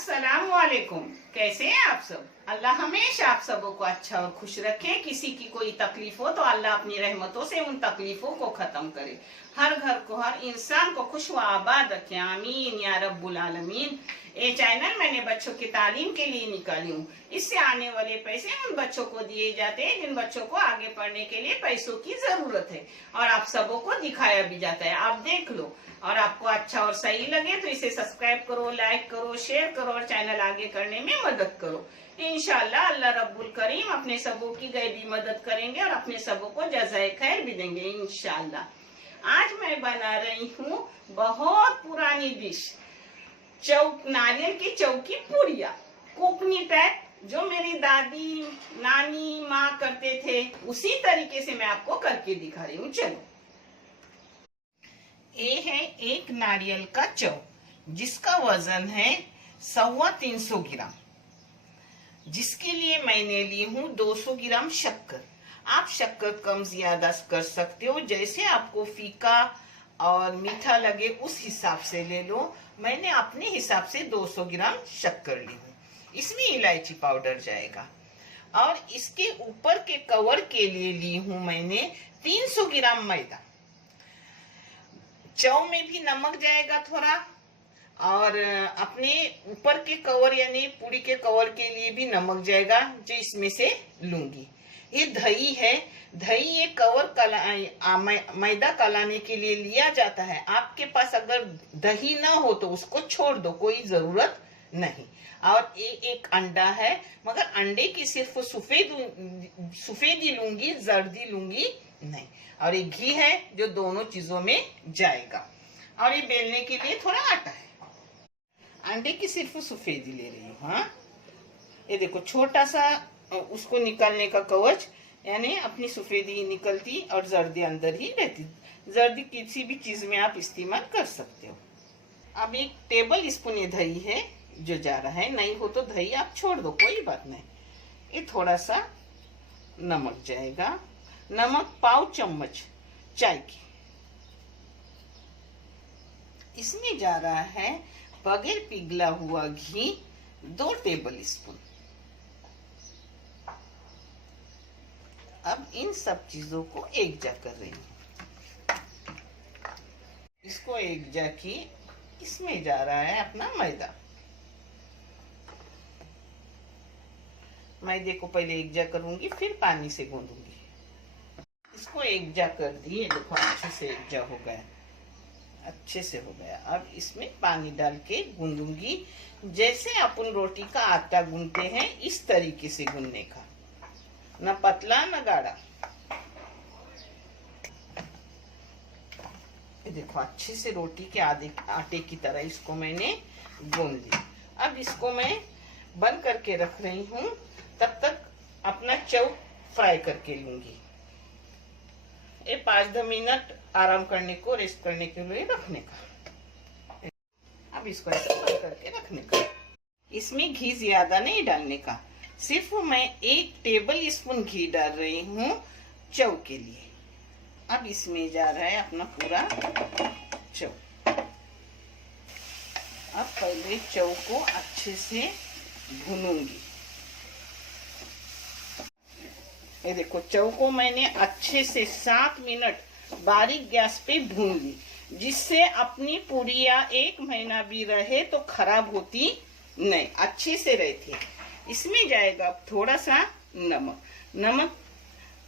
अस्सलाम वालेकुम। कैसे हैं आप सब? अल्लाह हमेशा आप सबों को अच्छा और खुश रखे। किसी की कोई तकलीफ हो तो अल्लाह अपनी रहमतों से उन तकलीफों को खत्म करे। हर घर को, हर इंसान को खुश व आबाद रखे। आमीन या रब्बुल आलमीन। ये चैनल मैंने बच्चों की तालीम के लिए निकाली हूँ। इससे आने वाले पैसे उन बच्चों को दिए जाते हैं जिन बच्चों को आगे पढ़ने के लिए पैसों की जरूरत है, और आप सबों को दिखाया भी जाता है। आप देख लो, और आपको अच्छा और सही लगे तो इसे सब्सक्राइब करो, लाइक करो, शेयर करो और चैनल आगे करने में मदद करो। इंशाअल्लाह अल्लाह रब्बुल करीम अपने सबों की गैबी मदद करेंगे और अपने सबों को जज़ाए खैर भी देंगे इंशाअल्लाह। आज मैं बना रही हूँ बहुत पुरानी डिश, नारियल की चौकी पुड़िया, कोकनी टाइप, जो मेरी दादी नानी माँ करते थे उसी तरीके से मैं आपको करके दिखा रही हूँ। चलो, ये है एक नारियल का चौ, जिसका वजन है 350 ग्राम, जिसके लिए मैंने ली हूँ 200 ग्राम शक्कर। आप शक्कर कम ज्यादा कर सकते हो, जैसे आपको फीका और मीठा लगे उस हिसाब से ले लो। मैंने अपने हिसाब से 200 ग्राम शक्कर ली हूँ। इसमें इलायची पाउडर जाएगा, और इसके ऊपर के कवर के लिए ली हूँ मैंने 300 ग्राम मैदा। चौ में भी नमक जाएगा थोड़ा, और अपने ऊपर के कवर यानी पूरी के कवर के लिए भी नमक जाएगा, जो इसमें से लूंगी। ये दही है। दही ये कवर मैदा कलाने के लिए लिया जाता है। आपके पास अगर दही ना हो तो उसको छोड़ दो, कोई जरूरत नहीं। और ये एक अंडा है, मगर अंडे की सिर्फ सफेदी लूंगी, जर्दी लूंगी नहीं। और ये घी है जो दोनों चीजों में जाएगा, और ये बेलने के लिए थोड़ा आटा है। अंडे की सिर्फ सफेदी ले रही हूँ। हाँ, ये देखो, छोटा सा उसको निकालने का कवच, यानी अपनी सफेदी निकलती और जर्दी अंदर ही रहती। जर्दी किसी भी चीज में आप इस्तेमाल कर सकते हो। अब 1 टेबल स्पून ये दही है जो जा रहा है। नहीं हो तो दही आप छोड़ दो, कोई बात नहीं। ये थोड़ा सा नमक जाएगा, नमक पाव चम्मच चाय की। इसमें जा रहा है बगैर पिघला हुआ घी 2 टेबल स्पून। अब इन सब चीजों को एक जा कर रही हूँ। इसको एक जा की, इसमें जा रहा है अपना मैदा। मैदे को पहले एक जा करूंगी, फिर पानी से गूंदूंगी। इसको एक जा कर दिए, देखो अच्छे से एक जा हो गया, अच्छे से हो गया। अब इसमें पानी डाल के गूंदूंगी, जैसे अपन रोटी का आटा गूंदते हैं इस तरीके से गूंदने का, न पतला न गाढ़ा। ये देखो अच्छे से रोटी के आटे की तरह इसको मैंने गूंद लिया। अब इसको मैं बंद करके रख रही हूँ, तब तक अपना चौ फ्राई करके लूंगी। ये 5-10 मिनट आराम करने को, रेस्ट करने के लिए रखने का। अब इसको ऐसे बंद करके रखने का। इसमें घी ज्यादा नहीं डालने का, सिर्फ मैं 1 टेबल स्पून घी डाल रही हूँ चौ के लिए। अब इसमें जा रहा है अपना पूरा चौ। अब पहले चौ को अच्छे से भूनूंगी। ये देखो, चौ को मैंने अच्छे से 7 मिनट बारीक गैस पे भून ली, जिससे अपनी पूड़ियाँ 1 महीना भी रहे तो खराब होती नहीं, अच्छे से रहती। इसमें जाएगा थोड़ा सा नमक, नमक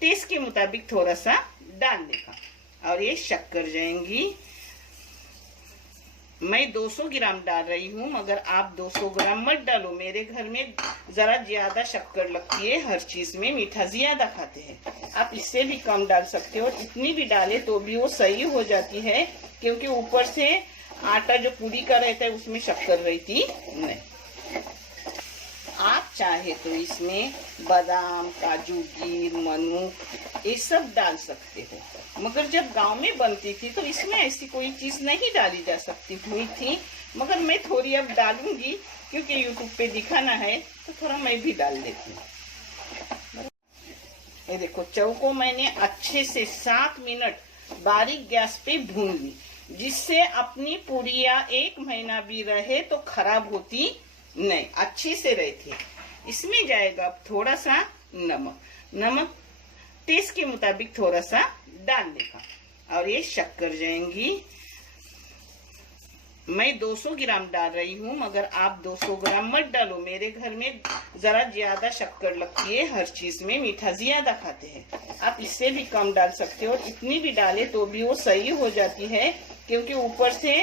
टेस्ट के मुताबिक थोड़ा सा डालने का, और ये शक्कर जाएंगी। मैं 200 ग्राम डाल रही हूँ, मगर आप 200 ग्राम मत डालो। मेरे घर में जरा ज्यादा शक्कर लगती है, हर चीज में मीठा ज्यादा खाते हैं। आप इससे भी कम डाल सकते हो, इतनी भी डाले तो भी वो सही हो जाती है, क्योंकि ऊपर से आटा जो पूरी का रहता है उसमें शक्कर रहती नहीं। आप चाहे तो इसमें बादाम, काजू, गिर, मनु ये सब डाल सकते हो, मगर जब गांव में बनती थी तो इसमें ऐसी कोई चीज नहीं डाली जा सकती हुई थी। मगर मैं थोड़ी अब डालूंगी, क्योंकि यूट्यूब पे दिखाना है तो थोड़ा मैं भी डाल देती हूँ। ये देखो, चौ को मैंने अच्छे से 7 मिनट बारीक गैस पे भून ली, जिससे अपनी पूड़ियाँ 1 महीना भी रहे तो खराब होती नहीं, अच्छी से रहती है। इसमें जाएगा अब थोड़ा सा नमक। नमक टेस्ट के मुताबिक थोड़ा सा डालने का। और ये शक्कर जाएंगी। मैं 200 ग्राम डाल रही हूँ, मगर आप 200 ग्राम मत डालो। मेरे घर में जरा ज्यादा शक्कर लगती है, हर चीज में मीठा ज्यादा खाते हैं। आप इससे भी कम डाल सकते हो, और इतनी भी डाले तो भी वो सही हो जाती है, क्योंकि ऊपर से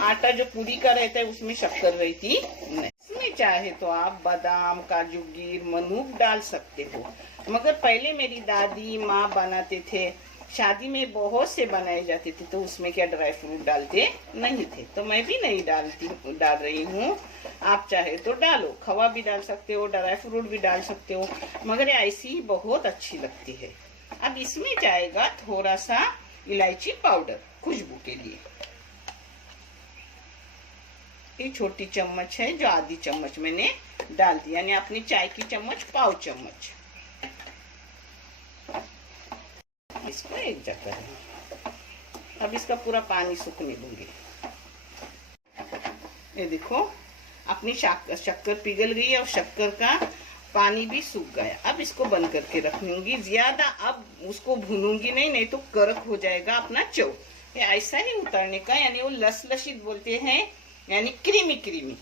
आटा जो पूरी का रहता है उसमें शक्कर रहती नहीं। इसमें चाहे तो आप बादाम, काजू, गिर, मनूक डाल सकते हो, मगर पहले मेरी दादी माँ बनाते थे, शादी में बहुत से बनाए जाते थे, तो उसमें क्या ड्राई फ्रूट डालते नहीं थे, तो मैं भी नहीं डाल रही हूँ। आप चाहे तो डालो, खवा भी डाल सकते हो, ड्राई फ्रूट भी डाल सकते हो, मगर ऐसी ही बहुत अच्छी लगती है। अब इसमें जाएगा थोड़ा सा इलायची पाउडर खुशबू के लिए। ये छोटी चम्मच है, जो आधी चम्मच मैंने डाल दी, यानी अपनी चाय की चम्मच पाव चम्मच। इसको एक जगह है। अब इसका पूरा पानी सूखने दूंगी। ये देखो अपनी शक्कर पिघल गई और शक्कर का पानी भी सूख गया। अब इसको बंद करके रखूंगी। ज्यादा अब उसको भूनूंगी नहीं तो कड़क हो जाएगा अपना चौ। ये ऐसा ही उतारने का, यानी वो लसलसित बोलते हैं, यानी क्रीमी क्रीमी।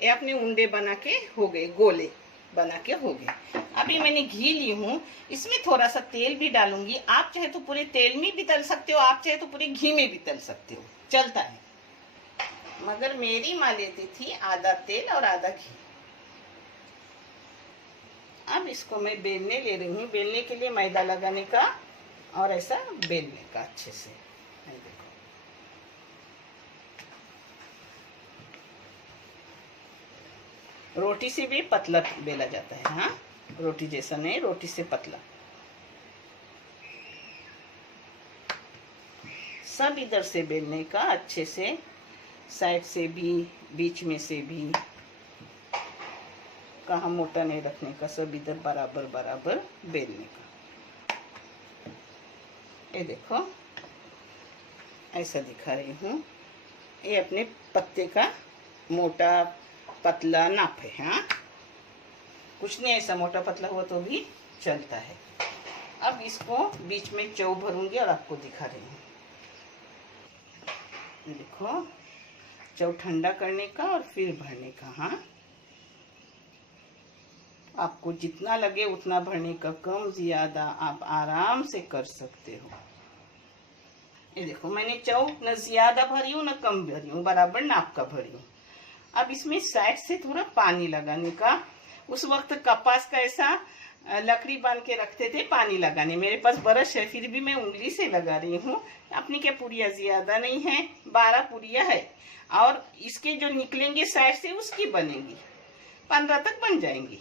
ये अपने उंडे बना के हो गए, गोले बना के हो गए। अभी मैंने घी ली हूँ, इसमें थोड़ा सा तेल भी डालूंगी। आप चाहे तो पूरे तेल में भी तल सकते हो, आप चाहे तो पूरे घी में भी तल सकते हो, चलता है। मगर मेरी माँ लेती थी आधा तेल और आधा घी। अब इसको मैं बेलने ले रही हूँ। बेलने के लिए मैदा लगाने का और ऐसा बेलने का अच्छे से। देखो रोटी से भी पतला बेला जाता है। हाँ, रोटी जैसा नहीं, रोटी से पतला। सब इधर से बेलने का अच्छे से, साइड से भी, बीच में से भी, कहाँ मोटा नहीं रखने का, सब इधर बराबर बराबर बेलने का। ये देखो ऐसा दिखा रही हूँ। ये अपने पत्ते का मोटा पतला नाप है। हाँ, कुछ नहीं, ऐसा मोटा पतला हुआ तो भी चलता है। अब इसको बीच में चौ भरूंगी और आपको दिखा रही हूँ। देखो चौ ठंडा करने का और फिर भरने का। हाँ, आपको जितना लगे उतना भरने का, कम ज्यादा आप आराम से कर सकते हो। ये देखो मैंने चौ न ज्यादा भरी हूँ न कम भरी हूँ, बराबर नाप का भरी हूँ। अब इसमें साइड से थोड़ा पानी लगाने का। उस वक्त कपास का ऐसा लकड़ी बांध के रखते थे पानी लगाने। मेरे पास ब्रश है, फिर भी मैं उंगली से लगा रही हूँ। अपनी क्या पुड़िया ज्यादा नहीं है, 12 पुड़िया है, और इसके जो निकलेंगे साइड से उसकी बनेगी, 15 तक बन जाएंगी।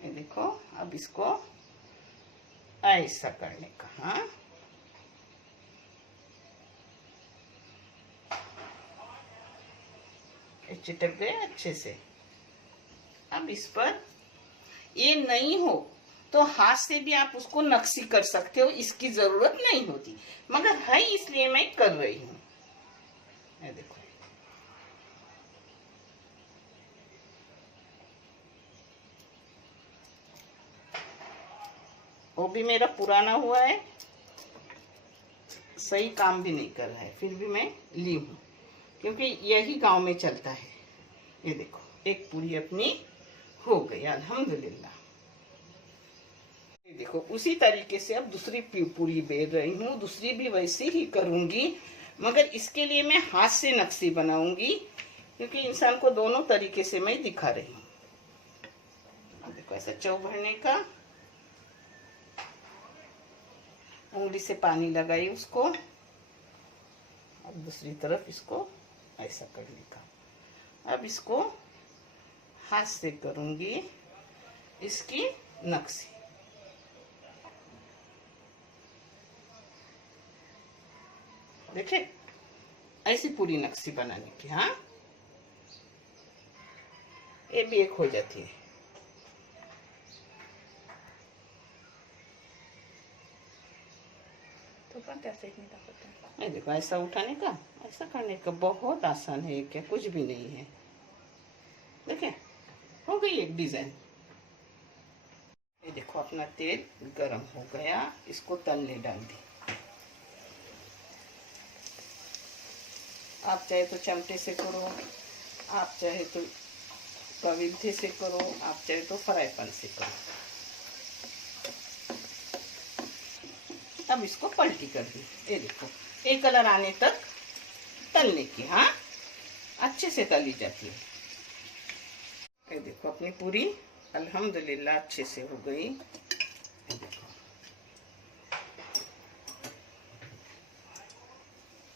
ये देखो अब इसको ऐसा करने का। हाँ, चिटक गए अच्छे से। अब इस पर ये नहीं हो तो हाथ से भी आप उसको नक्शी कर सकते हो, इसकी जरूरत नहीं होती, मगर है इसलिए मैं कर रही हूँ। ये देखो वो भी मेरा पुराना हुआ है, सही काम भी नहीं कर रहा है, फिर भी मैं ली हूँ, क्योंकि यही गांव में चलता है। ये देखो एक पूरी अपनी हो गई, अल्हम्दुलिल्लाह। ये देखो उसी तरीके से अब दूसरी पूरी बेल रही हूँ। दूसरी भी वैसे ही करूंगी, मगर इसके लिए मैं हाथ से नक्शी बनाऊंगी, क्योंकि इंसान को दोनों तरीके से मैं दिखा रही हूँ। देखो ऐसा चौ भरने का, उंगली से पानी लगाई उसको, अब दूसरी तरफ इसको ऐसा करने का। अब इसको हाथ से करूंगी इसकी नक्शी। देखिए ऐसी पूरी नक्शी बनाने की। हाँ, ये भी एक हो जाती है। तो कैसे इतनी ताकत है? ये देखो ऐसा उठाने का, ऐसा करने का, बहुत आसान है, क्या कुछ भी नहीं है। डिजाइन। ये देखो अपना तेल गरम हो गया, इसको तलने डाल दी। आप चाहे तो चमटे से करो, आप चाहे तो कविल्थे से करो, आप चाहे तो फ्राई पैन से करो। अब इसको पलटी कर दी। ये देखो एक कलर आने तक तलने की, हाँ अच्छे से तली जाती है। ये देखो अपनी पूरी अल्हम्दुलिल्लाह अच्छे से हो गई। ये देखो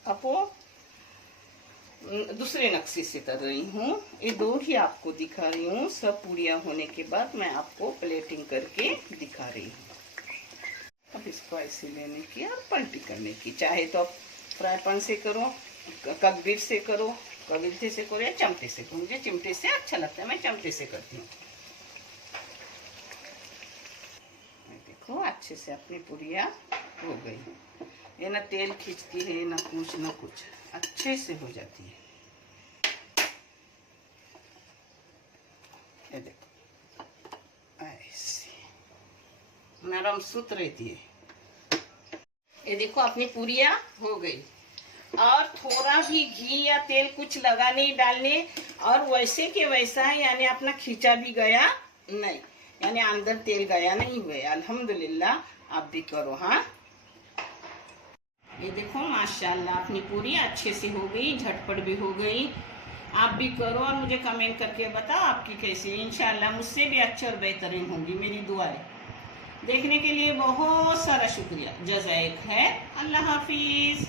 अब वो दूसरे नक्शे से कर रही हूँ। ये दो ही आपको दिखा रही हूँ, सब पूरियां होने के बाद मैं आपको प्लेटिंग करके दिखा रही हूँ। अब इसको ऐसे लेने की और पलटी करने की, चाहे तो आप फ्राई पैन से करो, ककबीर से करो, कविल्थे से करो या चमटे से करो। मुझे चिमटे से अच्छा लगता है, मैं चमटे से करती हूँ। देखो अच्छे से अपनी पूरियां हो गई। ये ना तेल खींचती है ना कुछ, अच्छे से हो जाती है। ये देखो ऐसे नरम सुत रहती है। ये देखो अपनी पूरियां हो गई। और थोड़ा भी घी या तेल कुछ लगा नहीं डालने, और वैसे के वैसा है, यानी अपना खींचा भी गया नहीं, यानी अंदर तेल गया नहीं हुए। अल्हम्दुलिल्लाह आप भी करो। हाँ ये देखो माशाल्लाह अपनी पूरी अच्छे से हो गई, झटपट भी हो गई। आप भी करो और मुझे कमेंट करके बताओ आपकी कैसी। इंशाल्लाह मुझसे भी अच्छी और बेहतरीन होंगी, मेरी दुआ है। देखने के लिए बहुत सारा शुक्रिया। जज़ाए खैर। अल्लाह हाफिज।